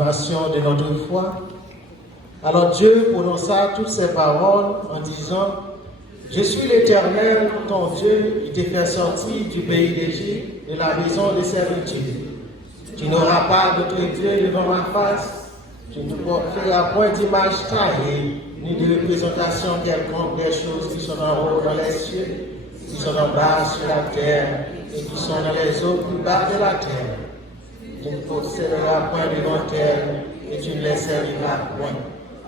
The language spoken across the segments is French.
affirmation de notre foi. Alors Dieu prononça toutes ces paroles en disant: Je suis l'Éternel, ton Dieu, qui t'ai fait sortir du pays d'Égypte, de la maison de servitude. Tu n'auras pas d'autre Dieu devant ma face, tu ne feras point d'image taillée, ni de représentation quelconque des choses qui sont en haut dans les cieux, qui sont en bas sur la terre, et qui sont dans les eaux plus bas de la terre. Tu ne posséderas point devant elles, et tu ne les serviras point.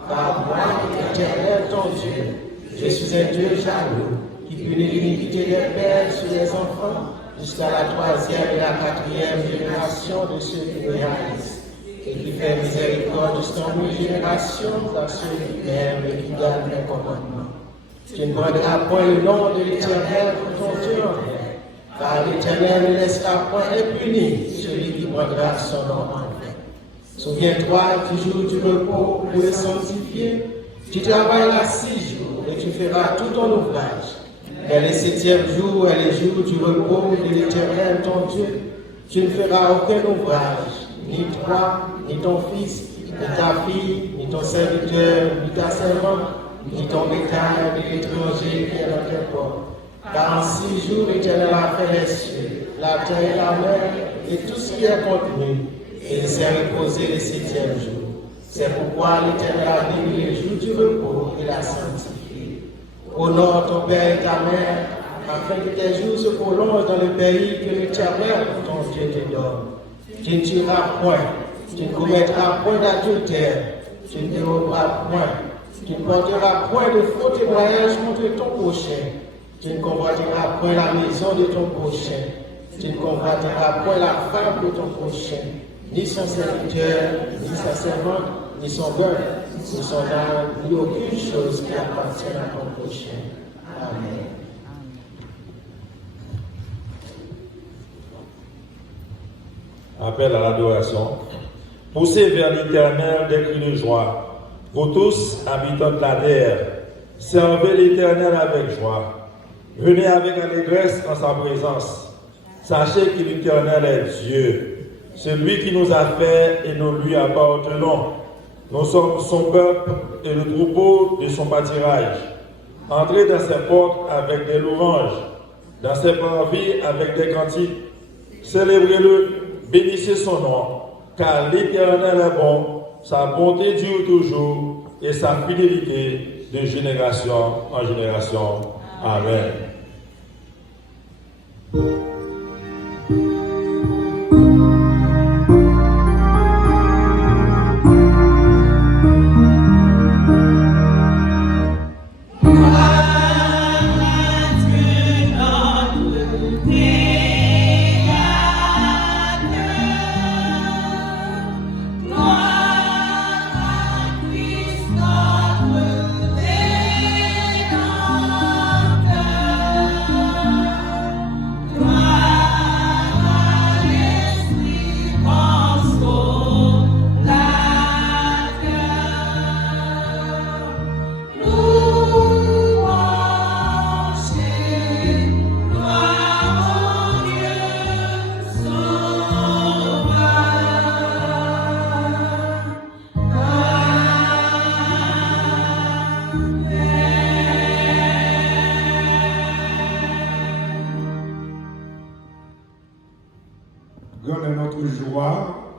Car moi, l'Éternel, ton Dieu, je suis un Dieu jaloux, qui punit l'iniquité des pères sur les enfants, jusqu'à la 3e et la 4e génération de ceux qui me haïssent, et qui fait miséricorde jusqu'en 1000 générations à ceux qui m'aiment et qui gardent mes commandements. Tu ne prendras point le nom de l'Éternel pour ton Dieu en vain, car l'Éternel ne laissera point impuni celui qui prendra son nom en vain. Souviens-toi du jour du repos pour le sanctifier. Tu travailleras 6 jours et tu feras tout ton ouvrage. Mais le 7e jour est le jour du repos de l'Éternel ton Dieu. Tu ne feras aucun ouvrage, ni toi, ni ton fils, ni ta fille, ni ton serviteur, ni ta servante, ni ton bétail, ni l'étranger qui est dans tes portes. Car en 6 jours l'Éternel a fait les cieux, la terre et la mer, et tout ce qui est contenu, et il s'est reposé le 7e jour. C'est pourquoi l'Éternel a béni le jour du repos et l'a sanctifié. Honore ton père et ta mère, afin que tes jours se prolongent dans le pays que l'Éternel, ton Dieu, te donne. Tu ne tueras point, tu ne commettras point d'adultère, tu ne déroberas point, tu ne porteras point de faux témoignages contre ton prochain, tu ne convoiteras point la maison de ton prochain, tu ne convoiteras point la femme de ton prochain, ni son serviteur, ni sa servante, ni son bœuf, ni son âne, ni aucune chose qui appartient à ton prochain. Amen. Appel à l'adoration. Poussez vers l'Éternel des cris de joie. Vous tous, habitants de la terre, servez l'Éternel avec joie. Venez avec allégresse en sa présence. Sachez que l'Éternel est Dieu, celui qui nous a fait et nous lui appartenons. Nous sommes son peuple et le troupeau de son pâturage. Entrez dans ses portes avec des louanges, dans ses parvis avec des cantiques. Célébrez-le, bénissez son nom, car l'Éternel est bon, sa bonté dure toujours et sa fidélité de génération en génération. Amen.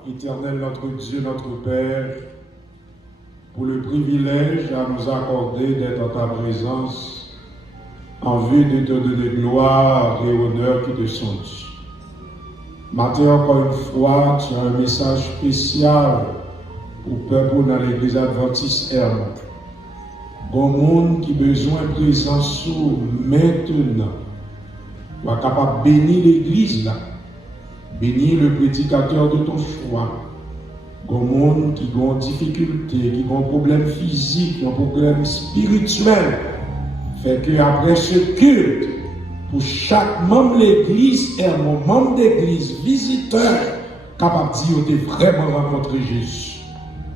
Éternel notre Dieu, notre Père, pour le privilège à nous accorder d'être en ta présence en vue de te donner gloire et honneur qui te sont dus. Matin, encore une fois, tu as un message spécial au peuple dans l'église adventiste Herme. Bon monde qui a besoin de présence maintenant, tu es capable de bénir l'église là. Bénis le prédicateur de ton choix. Les gens qui ont des difficultés, qui ont des problèmes physiques, qui ont des problèmes spirituels. Fait que après ce culte, pour chaque membre de l'église et un membre d'église, visiteur, capable de dire que tu as vraiment rencontré Jésus.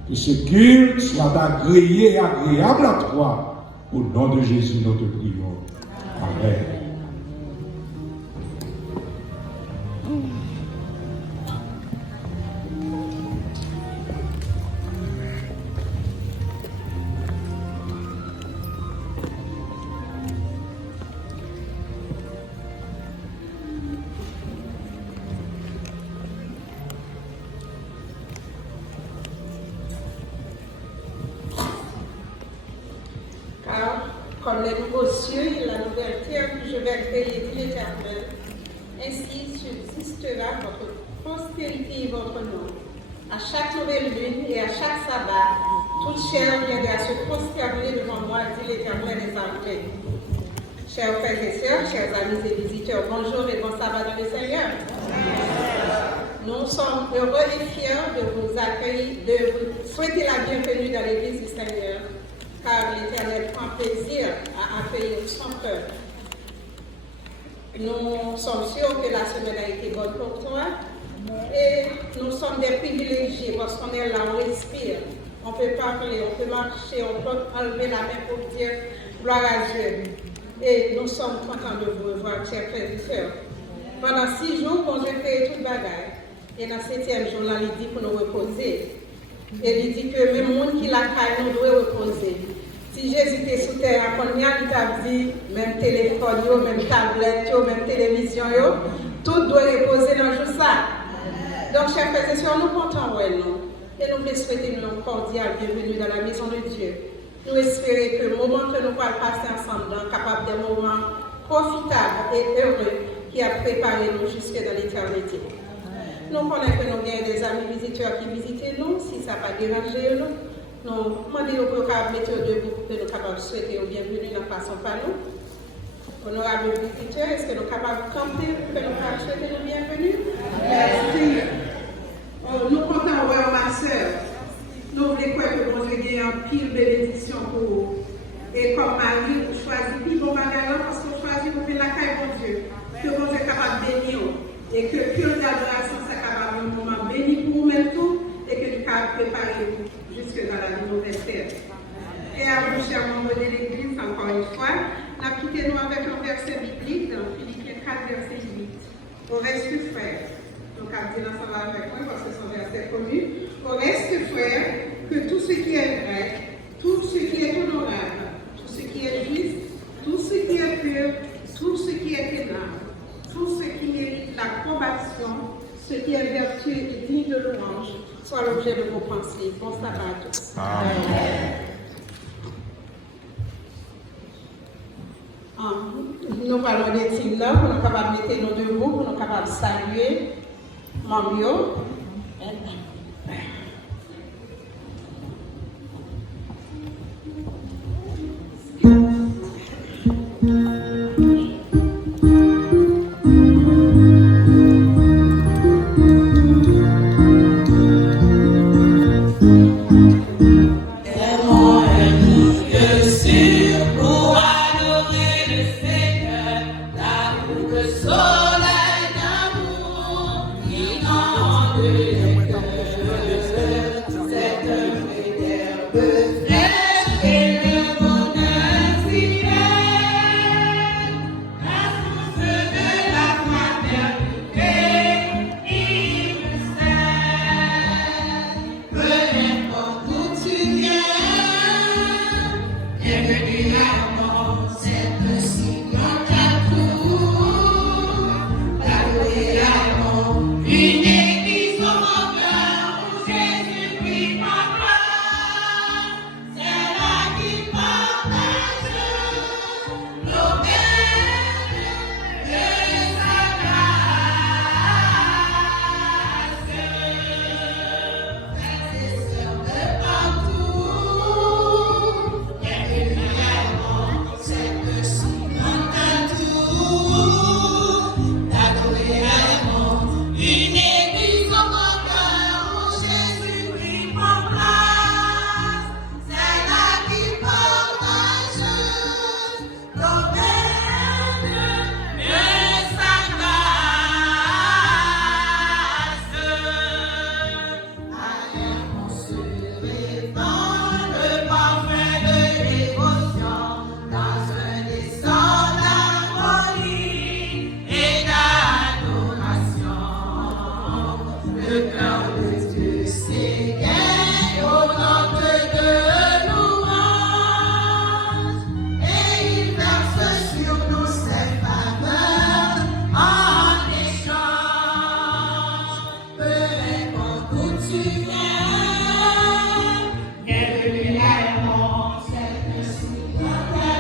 Que ce culte soit agréé et agréable à toi. Au nom de Jésus, nous te prions. Amen. comme les nouveaux cieux et la nouvelle terre que je vais créer, dit l'Éternel. Ainsi subsistera votre postérité et votre nom. À chaque nouvelle lune et à chaque sabbat, toute chair viendra se prosterner devant moi, dit l'Éternel des armées. Chers frères et sœurs, chers amis et visiteurs, bonjour et bon sabbat dans le Seigneur. Nous sommes heureux et fiers de vous accueillir, de vous souhaiter la bienvenue dans l'Église du Seigneur, car l'Éternel prend plaisir à accueillir son peuple. Nous sommes sûrs que la semaine a été bonne pour toi et nous sommes des privilégiés parce qu'on est là, on respire, on peut parler, on peut marcher, on peut enlever la main pour dire gloire à Dieu. Et nous sommes contents de vous revoir, chers frères et sœurs. Pendant 6 jours, on a fait toute bagaille. Et dans le 7e jour, il dit pour nous reposer. Et il dit que même les gens qui la caille, nous devons reposer. Si Jésus était sous terre, il t'a dit, même téléphone, même tablette, même télévision, tout doit reposer dans le jour ça. Donc, chers frères et sœurs, nous comptons nous. Et nous voulons souhaiter une cordiale bienvenue dans la maison de Dieu. Nous espérons que le moment que nous allons passer ensemble, capable des moments profitables et heureux qui a préparé nous jusque dans l'éternité. Nous connaissons que nous avons des amis visiteurs qui visitent nous, si ça n'a pas dérangé nous. Nous demandons pour mettre debout pour que nous capables de souhaiter une bienvenue dans la façon par nous. Honorables visiteurs, est-ce que nous sommes capables de camper pour que nous puissions souhaiter une bienvenue? Merci. Nous comptons voir ma soeur. Nous voulons que bon Dieu ait un pile bénédiction pour vous. Et comme Marie, vous choisissez plus bon bagage parce que vous choisissez pour faire la caille bon Dieu. Que vous êtes capable de bénir. Et que pure d'adoration soit capable de moment béni pour vous-même tout. Et que nous puissions préparer vous jusque dans la nouvelle terre. Et à vous, chers membres de l'Église, encore une fois, nous quittons avec un verset biblique dans Philippiens 4, verset 8. Au reste, frère. Donc, à dire ensemble avec moi, parce que c'est un verset connu. Au reste, frère, que tout ce qui est vrai, tout ce qui est honorable, tout ce qui est juste, tout ce qui est pur, tout ce qui est aimable, tout ce qui mérite l'approbation, ce qui est vertueux et digne de louange, soit l'objet de vos pensées. Bon sabbat à tous. Nous parlons des teams là, pour nous capables de mettre nos debout, pour nous capables de saluer. Mambio.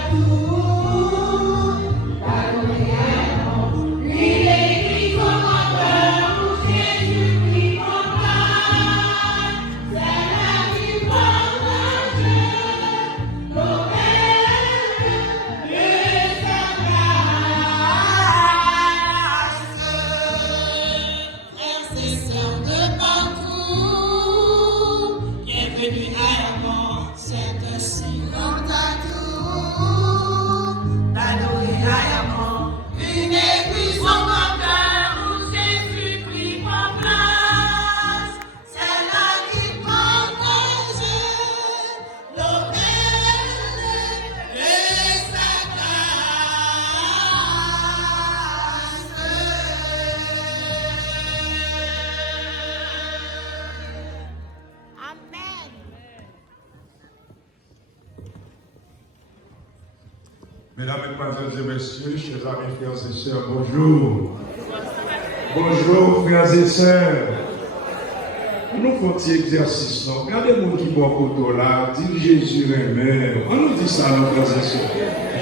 Tout frères et sœurs de partout, bienvenue à Yamon, c'est ainsi qu'on t'adoue. D'adorer à Yamon, une église en cœur où Jésus prit en place. C'est là qu'il protège l'autel et sa grâce. Amen. Mesdames, Mesdemoiselles et Messieurs, chers amis, frères et sœurs, bonjour. Bonjour, frères et sœurs. Nous faisons un petit exercice. Regardez les gens qui boivent au là, disent Jésus aimé. On nous dit ça, nos frères et sœurs.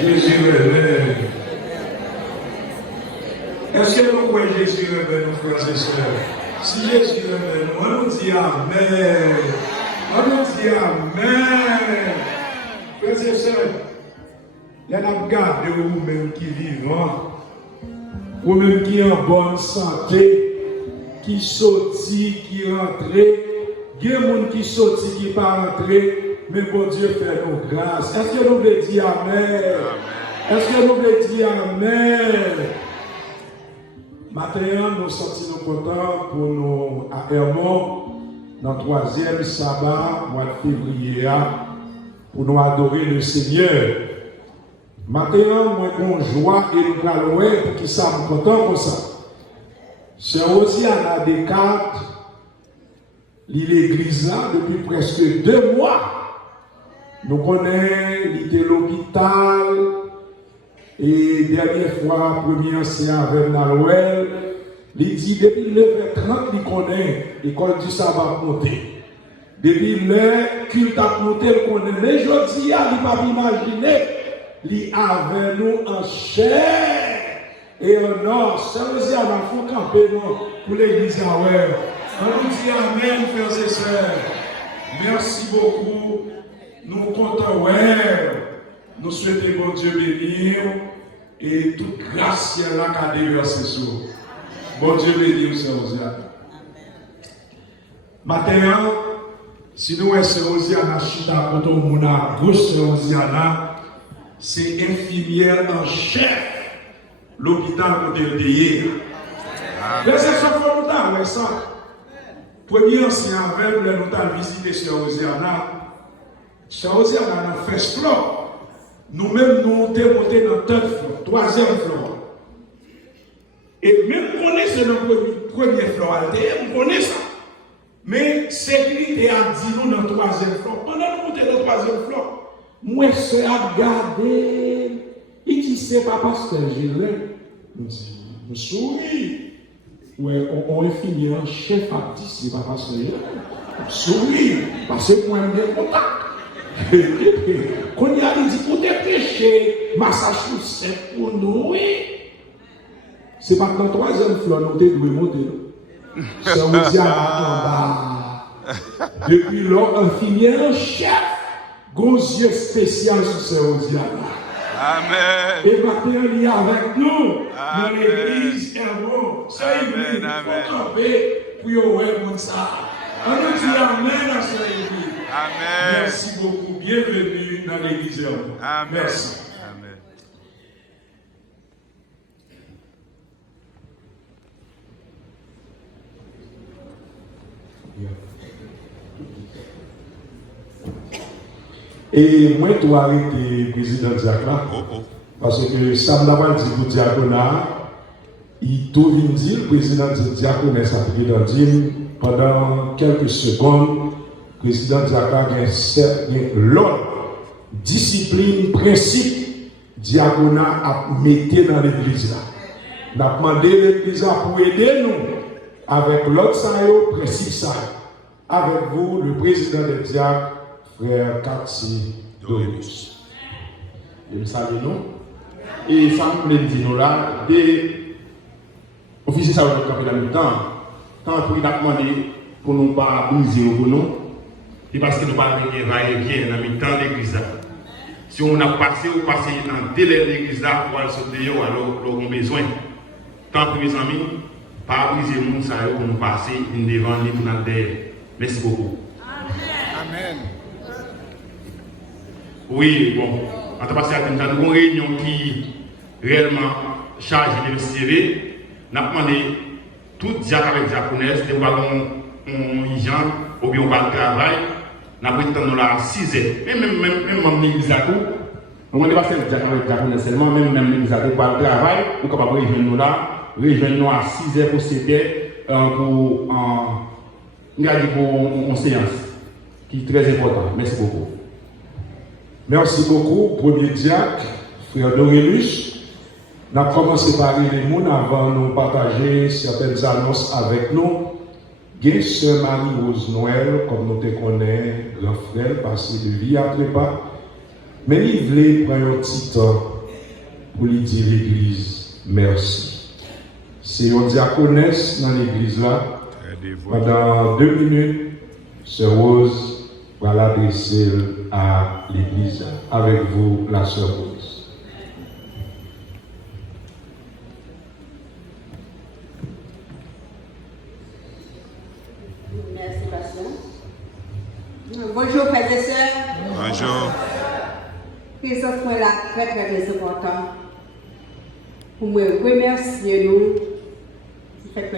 Jésus aimé. Est-ce que nous croyons Jésus aimé, nos frères et sœurs? Si Jésus aimé, on nous dit Amen. On nous dit Amen. Frères et sœurs, il y a regardé vous-même qui vivant, vous-même qui en bonne santé, qui sorti, qui rentre, il y a des gens qui sorti, qui pas rentré, mais bon Dieu fait nos grâces. Est-ce que nous voulons dire Amen? Est-ce que nous voulons dire Amen? Maintenant, nous sommes contents pour nous à Hermon, dans le 3e sabbat, mois de février, pour nous adorer le Seigneur. Maintenant, moi, j'ai joie et nous allons pour qui ça me content comme ça. C'est aussi à la Descartes, l'église là, depuis presque 2 mois. Nous connaissons, il était l'hôpital, et dernière fois, premier c'est avec Nalouel, il dit depuis 9h30, il connaît l'école du sabbat monter. Depuis le culte à monter, il connaît. Mais je dis, il ne peut pas imaginer. Li avec nous en chair et en or. Ça veut dire qu'il faut camper pour l'église. On nous dit Amen, frères et sœurs. Merci beaucoup. Nous comptons, nous souhaitons bon Dieu bénir et toute grâce qui est là qu'a déversé sur. Bon Dieu bénir, frères et sœurs. Maintenant, si nous sommes aussi à la chita, quand on a gauche, c'est infirmière en chef, l'hôpital côté le pays. Les sections volontaires, mais ça. Premier ancien avec nous avons visité chez Osiana. Chez Osiana, dans le first floor. Nous-mêmes, nous monté dans le 3e floor, 3e floor. Et même connaissons le premier floor, on connaît ça. Mais sécurité a dit nous dans le 3e floor. Pendant que nous montons dans le 3e floor, moi, je suis regardé. Il dit, c'est pas parce que j'ai l'air. Je souris. Ouais, on est fini en chef à 10, c'est pas parce que j'ai l'air. Je souris. Parce que moi, je suis contact. Quand il a dit, pour te pécher, Massachusetts pour nous, oui. C'est pas dans le 3e floor, nous devons monter. C'est un diable. Depuis lors, un fini en chef. Gros yeux spécial sur ce Osiana. Amen. Et maintenant, il est avec nous dans l'église Hermon. Ça, il faut camper pour y avoir ça. On nous dit Amen à cette église. Amen. Merci beaucoup. Bienvenue dans l'église Hermon. Amen. Merci. Amen. Et moi, tu as arrêté président Diacla. Parce que ça me l'a dit pour Diaconat, il tout vient dire, le président Diaconat s'est dans le pendant quelques secondes, le président Diacla a l'autre discipline, principe, Diaconat a mis dans l'église. On a demandé l'église pour aider nous avec l'autre principe ça. Avec vous, le président de Diacre, frère Katsi Dorinus. Je me salue nous. Et ça me plaît de dire nous là, des officiers ça va camper dans le temps. Quand on a demandé pour nous pas briser pour nous, c'est parce que nous pas venir va-et-vient dans le temps de l'église. Si on a passé ou passé dans délai de l'église pour aller sauter, alors nous avons besoin. Tant pour mes amis, pas briser le monde, ça pour nous passer une devant lui pour nous derrière. Merci beaucoup. Amen. Oui, bon, en tout cas, nous avons une réunion qui réellement chargée de CV. Nous avons demandé tout diacre avec diaconesse, nous avons un gens ou bien on va le travail. Nous avons été là à 6 heures. Même l'église à tout. Nous avons dépassé le diacre avec diaconesse seulement, même l'église à tout pour le travail. Nous sommes capables de rejoindre là. Rejoindre à 6 heures pour CD pour une séance qui est très importante. Merci beaucoup. Merci beaucoup, premier diacre, frère Dorélus. Nous avons commencé par les mots avant de nous partager certaines annonces avec nous. Gué sœur Marie-Rose Noël, comme nous te connaissons, grand frère, passé de vie après pas. Mais il voulait prendre un petit temps pour lui dire l'église merci. C'est une diaconesse dans l'église là. Pendant 2 minutes, sœur Rose va l'adresser à l'église. Avec vous, la sœur Rose. Merci, pasteur. Bonjour, frères et sœurs. Bonjour. Christophe, moi là, très très important. Pour me remercier nous, qui fait que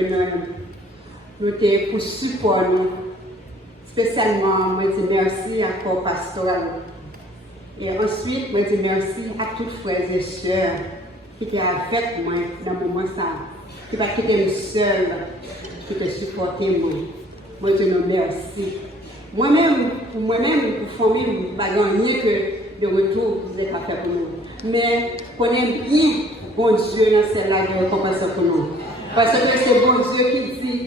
nous sommes pour support nous. Spécialement, moi dis merci à corps pastoral. Et ensuite, moi dis merci à tous les frères et sœurs qui étaient avec moi dans le moment ça, qui ne sont pas quittés seul, qui te supporté moi. Moi dis nous merci. Moi-même, pour famille, je ne pas gagner que de retour que vous avez fait pour nous. Mais connaissez bien bon Dieu dans celle-là de récompense pour nous. Parce que c'est bon Dieu qui dit,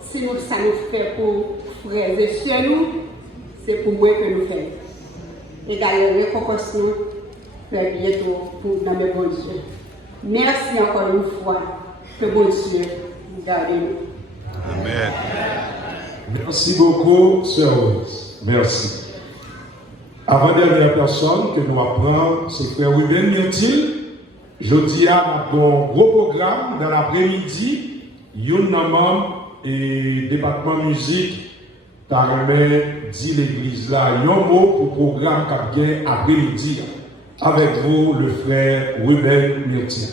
si nous, ça nous fait pour frères et sœurs nous, c'est pour moi que nous faisons. Et d'ailleurs, récompense nous, fait bientôt pour dans le bon Dieu. Merci encore une fois, que bon Dieu nous garde nous. Amen. Merci beaucoup, sœur Rose. Merci. Avant-dernière personne que nous apprenons, c'est frère Ruben Myrtil. Je dis à un gros programme dans l'après-midi, une membre et département musique, Taremet dit l'église là, un mot pour programme qui après-midi. Avec vous, le frère Ruben Myrtil.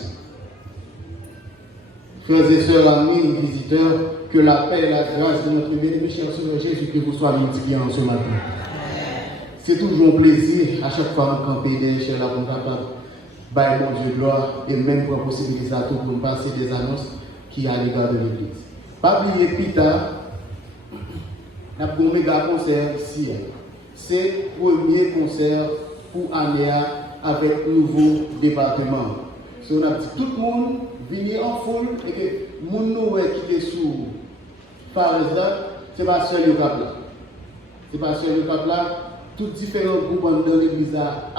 Frères et sœurs, amis, visiteurs, que la paix et la grâce de notre bien-aimé cher Seigneur Jésus-Christ vous soient multipliés en ce matin. C'est toujours un plaisir à chaque fois de camper derrière la bonne capable. By mon Dieu gloire et même pour la possibilité à tout pour nous passer des annonces qui à l'égard de l'église. Pas oublier plus tard, nous avons un méga concert ici. C'est le premier concert pour année avec nouveau département. So, on a dit tout le monde venir en foule et que les gens qui sont sous par exemple, ce n'est pas seul le cap là. Ce n'est pas seul le cap là. Tous différents groupes dans l'église a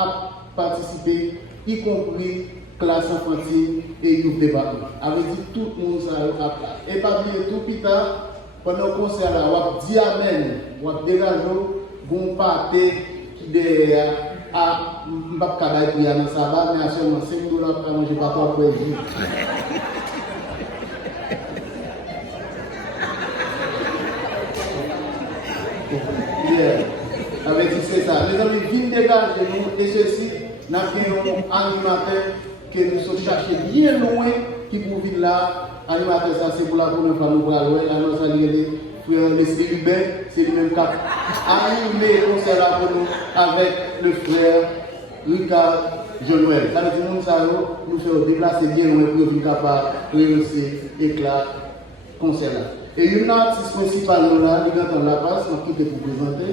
participé, y compris classe infantile et youth département. Avec dit tout le monde ça au cap là. Et pas oublier tout plus tard, pendant le concert là, on va dire amen, on va dégager bon party qui derrière à Mbakaba et dans ça va, mais à seulement $5 pour manger pas pour après. Avec c'est ça. Les amis, viennent dégager nous et ceci, nous avons un animateur que nous sommes cherchés bien loin qui pour venir là. Animateur, ça c'est pour la première fois nous allons loin. Alors ça les frères Hubert, c'est le même cap. Animer le concert là pour nous avec le frère Ricard Jean-Noël. Ça veut dire que nous faisons déplacer bien loin pour venir capable de relancer éclat concert là. Et une artiste principale là, il est dans la base, on quitte pour présenter.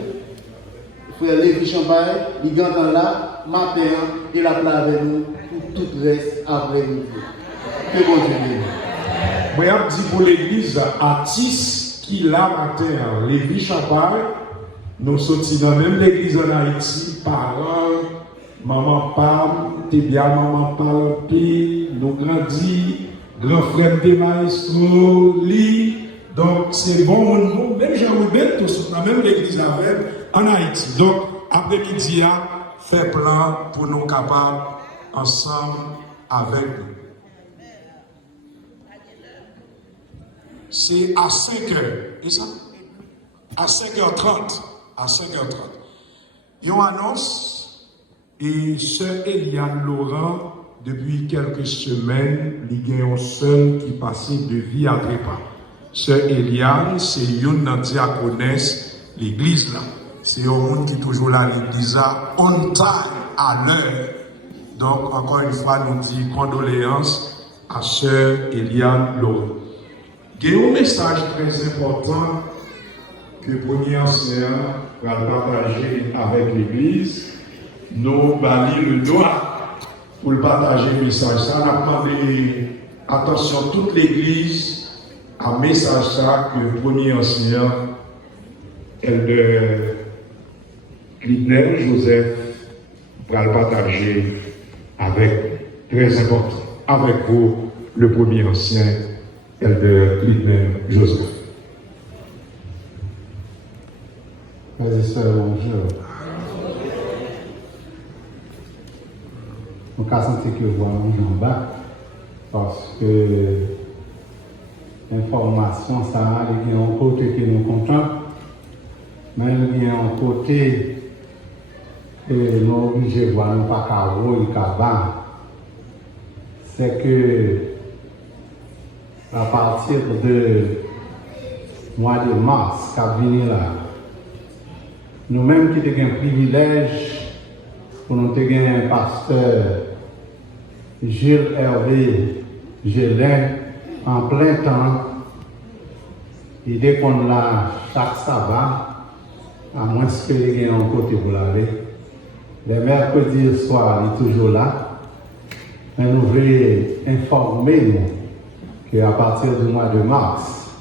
Frère Lévi Champagne, il est dans la matin et la place avec nous pour tout le reste après midi. Que bon Dieu. Moi, je dis pour l'église, artiste qui là matin, Lévi Champagne, nous sortis dans même l'église en Haïti, parents, maman Pam, t'es bien maman Pam, nous grandis, grand frère de maestro, Li. Donc, c'est bon, même Jean-Roubert, tous, dans même l'église avec, en Haïti. Donc, après-midi, fait plan pour nous capables, ensemble, avec nous. c'est à 5h. Et ça? À 5h30. À 5h30. Et on annonce, et Sœur Eliane Laurent, depuis quelques semaines, il y a un seul qui passait de vie à trépas. Sœur Eliane, c'est une diaconesse l'église là. C'est un monde qui est toujours là, l'église là, on time, à l'heure. Donc, encore une fois, nous disons condoléances à Sœur Eliane Laurent. Il y a un message très important que le premier enseignant va partager avec l'église. Nous balisons le doigt pour le partager le message. Ça, on a demandé attention, toute l'église à un message ça que le premier enseignant, Elder Klitner Joseph, va le partager avec, très important, avec vous, le premier ancien, Elder Klitner Joseph. Frères et sœurs, bonjour. On peut sentir que vous avez en bas parce que l'information, ça il y a un côté qui nous contente, mais il y a un côté que nous obligés de voir, nous pas qu'à voir, c'est que à partir de mois de mars, qui a venu là, nous-mêmes qui avons un privilège pour nous avoir un pasteur Gilles Hervé Gélin en plein temps, et dès qu'on l'a chaque sabbat, à moins qu'il y ait un côté pour l'aller, les mercredis soir, il est toujours là, mais nous voulons informer qu'à partir du mois de mars,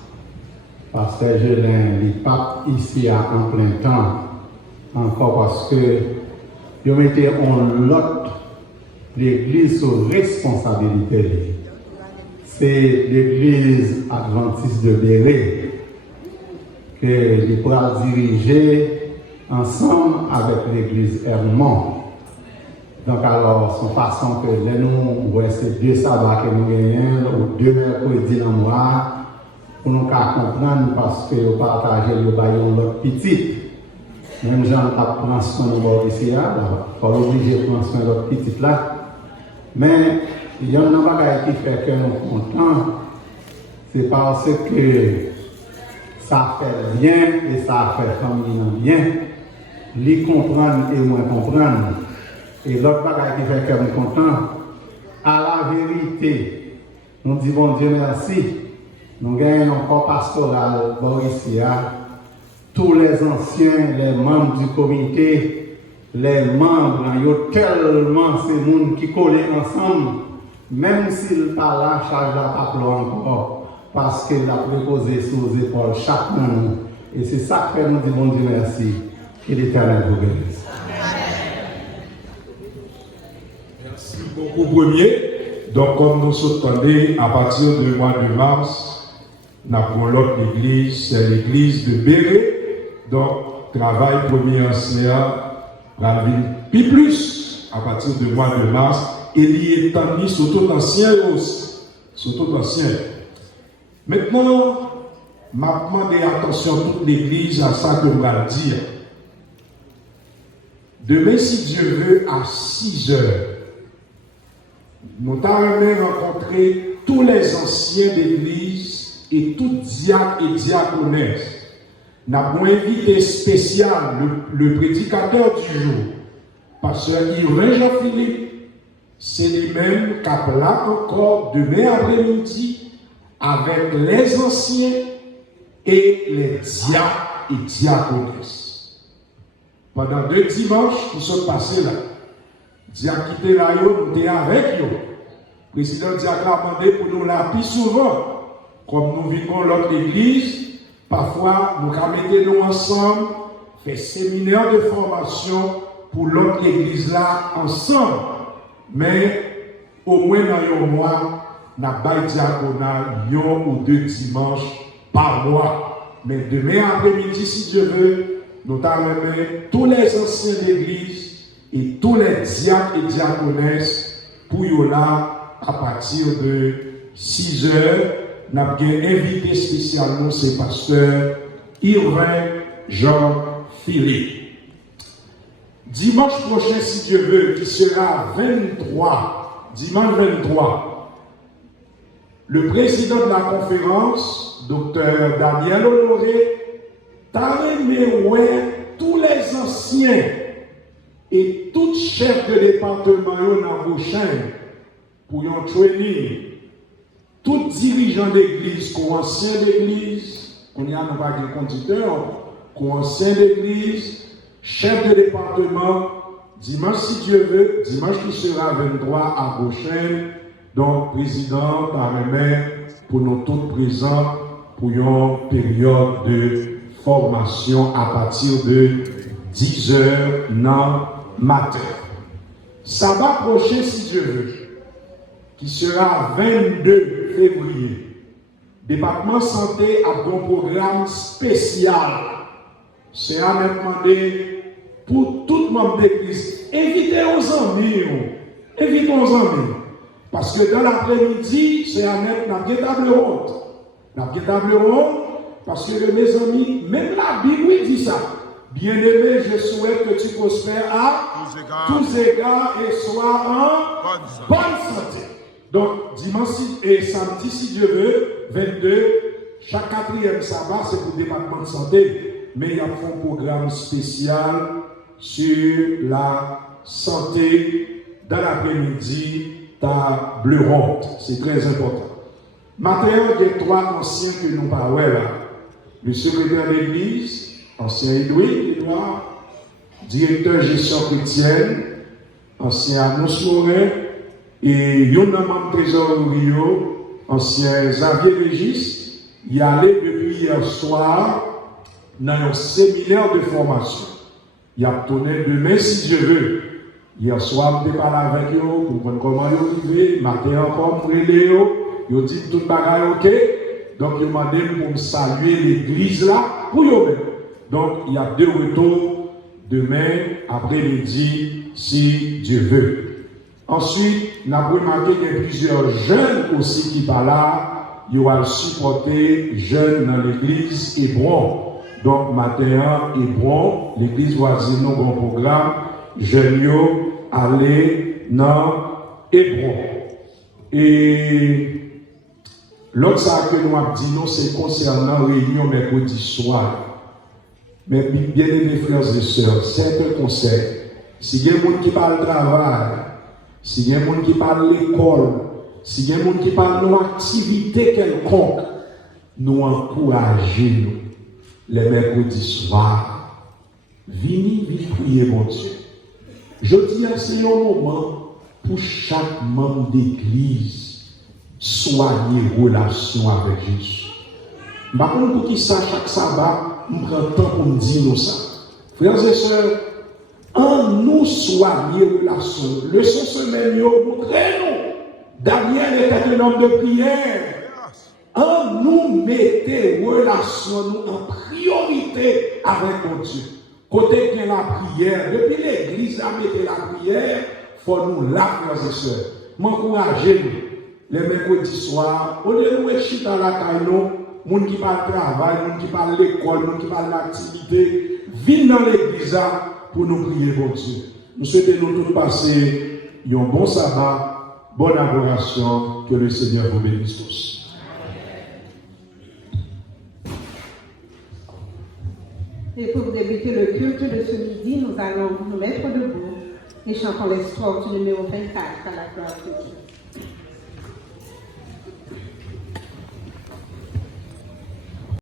pasteur Gélin n'est pas ici en plein temps, encore parce que ils mettaient en lot l'église sous responsabilité. C'est l'église adventiste de Béret que les pourra diriger ensemble avec l'église Hermont. Donc alors, son façon que nous voyons ces deux sabbats que nous gagnons, ou deux mercredis dans le mois, pour nous comprendre parce que nous partageons le baillon l'autre petit. Même gens pas prendre soin de bord ici, il faut obliger de prendre soin de l'autre petit là. Mais il y a un bagage qui fait que nous sommes contents, c'est parce que ça fait bien et ça fait famille bien. Les comprendre et moins comprendre. Et l'autre bagage qui fait que nous sommes contents, à la vérité, nous disons Dieu merci. Nous gagnons encore pastoral Borissia. Tous les anciens, les membres du comité, les membres, il y a tellement ces gens qui collent ensemble, même s'ils parlent là, charge la pape encore, parce qu'il a préposé sous les épaules chacun de nous. Et c'est ça que nous disons Dieu merci, et l'Éternel vous bénisse. Merci beaucoup, premier. Donc, comme nous entendons, à partir du mois de mars, nous avons l'autre église, c'est l'église de Béret. Donc, travail premier enseignant, la ville, puis plus, à partir du mois de mars, et il est établi surtout ancien aussi. Surtout ancien. Maintenant, m'a demandé attention toute l'église à ça que je vais dire. Demain, si Dieu veut, à 6 heures, nous allons rencontrer tous les anciens d'église et tous diacres et diaconesses. Nous avons invité spécial le prédicateur du jour, pasteur Yves Jean-Philippe, c'est lui-même qui a là encore demain après-midi avec les anciens et les diacres et diaconesses. Pendant 2 dimanches qui sont passés là, diacre qui était là, nous étions avec eux. Le président diacre a demandé pour nous là plus souvent, comme nous vivons l'autre église. Parfois, nous mettons ensemble, faire séminaire de formation pour l'autre église là ensemble. Mais au moins dans un mois, nous avons diaconat 1 ou 2 dimanches par mois. Mais demain après-midi, si Dieu veut, nous allons tous les anciens d'église et tous les diacres et diaconesses pour y là à partir de 6 heures nous avons invité spécialement ce pasteur Irvin Jean-Philippe. Dimanche prochain, si Dieu veut, qui sera 23, dimanche 23, le président de la conférence, Dr. Daniel Honoré, t'a aimé tous les anciens et tout chef de département dans vos chaînes pour y training, tout dirigeant d'église, ancien d'église, qu'on y a non pas des conducteurs, ancien d'église, chef de département, dimanche si Dieu veut, dimanche qui sera 23 à Gauchen, donc président par pour nous tous présents pour une période de formation à partir de 10 heures dans matin. Sabbat prochain si Dieu veut, qui sera 22 février, département santé a un programme spécial. C'est à me demander pour tout le monde d'église, invitez aux amis, invitez aux amis. Parce que dans l'après-midi, c'est à mettre dans la table ronde. Dans la table ronde, parce que mes amis, même la Bible dit ça. Bien-aimé, je souhaite que tu prospères à tous égards et sois en bonne santé. Donc, dimanche et samedi, si Dieu veut, 22, chaque 4e sabbat, c'est pour le département de santé. Mais il y a un programme spécial sur la santé dans l'après-midi, table ronde. C'est très important. Matériel des 3 anciens que nous parlons là. Le secrétaire d'église, ancien Edouard, directeur gestion chrétienne, ancien Anous Morin, et Yon membre trésorier, ancien Xavier Régis, y allait depuis hier soir dans un séminaire de formation. Il a tourné demain si Dieu veut. Hier soir, je parlé avec eux, pour comprendre comment ils arrivent. Matin encore, pour aider eux. Ils dit tout le bagage ok. Donc, ils m'ont demandé pour me saluer l'église là, pour eux-mêmes. Donc, il y a 2 retours demain, après-midi, si Dieu veut. Ensuite, nous avons remarqué qu'il y a plusieurs jeunes aussi qui parlent là. Ils vont supporter jeunes dans l'église Hébron. Donc, matin, Hébron, l'église voisine, nos bon programme, jeunes aller dans Hébron. Et l'autre chose que nous avons dit, c'est concernant la réunion mercredi soir. Mais bien aimés frères et sœurs, c'est un conseil. Si il y a des gens qui parlent travail, si il y a des gens qui parlent l'école, si il y a des gens qui parlent de activité quelconque, nous encourageons les mercredis soirs. Venez prier mon Dieu. Je dis à c'est un moment pour chaque membre d'église soigner relation avec Jésus. Par contre, pour qui ça, chaque sabbat, nous prenons temps pour nous dire ça. Frères et sœurs, en nous soigner relation. Leçon semaine, montrez-nous. Daniel était un homme de prière. En nous mettez relation nous en priorité avec mon Dieu. Côté de la prière, depuis l'église a mis la prière, il faut nous la, frères et sœurs. M'encouragez-nous. Les mercredis soirs, au lieu de nous échouer dans la caille, les gens qui parlent de travail, les gens qui parlent de l'école, les gens qui parlent d'activité, viennent dans l'église pour nous prier pour Dieu. Nous souhaitons nous tous passer un bon sabbat, bonne adoration, que le Seigneur vous bénisse tous. Et pour débuter le culte de ce midi, nous allons nous mettre debout et chantons l'extrait du numéro 24 à la gloire de Dieu.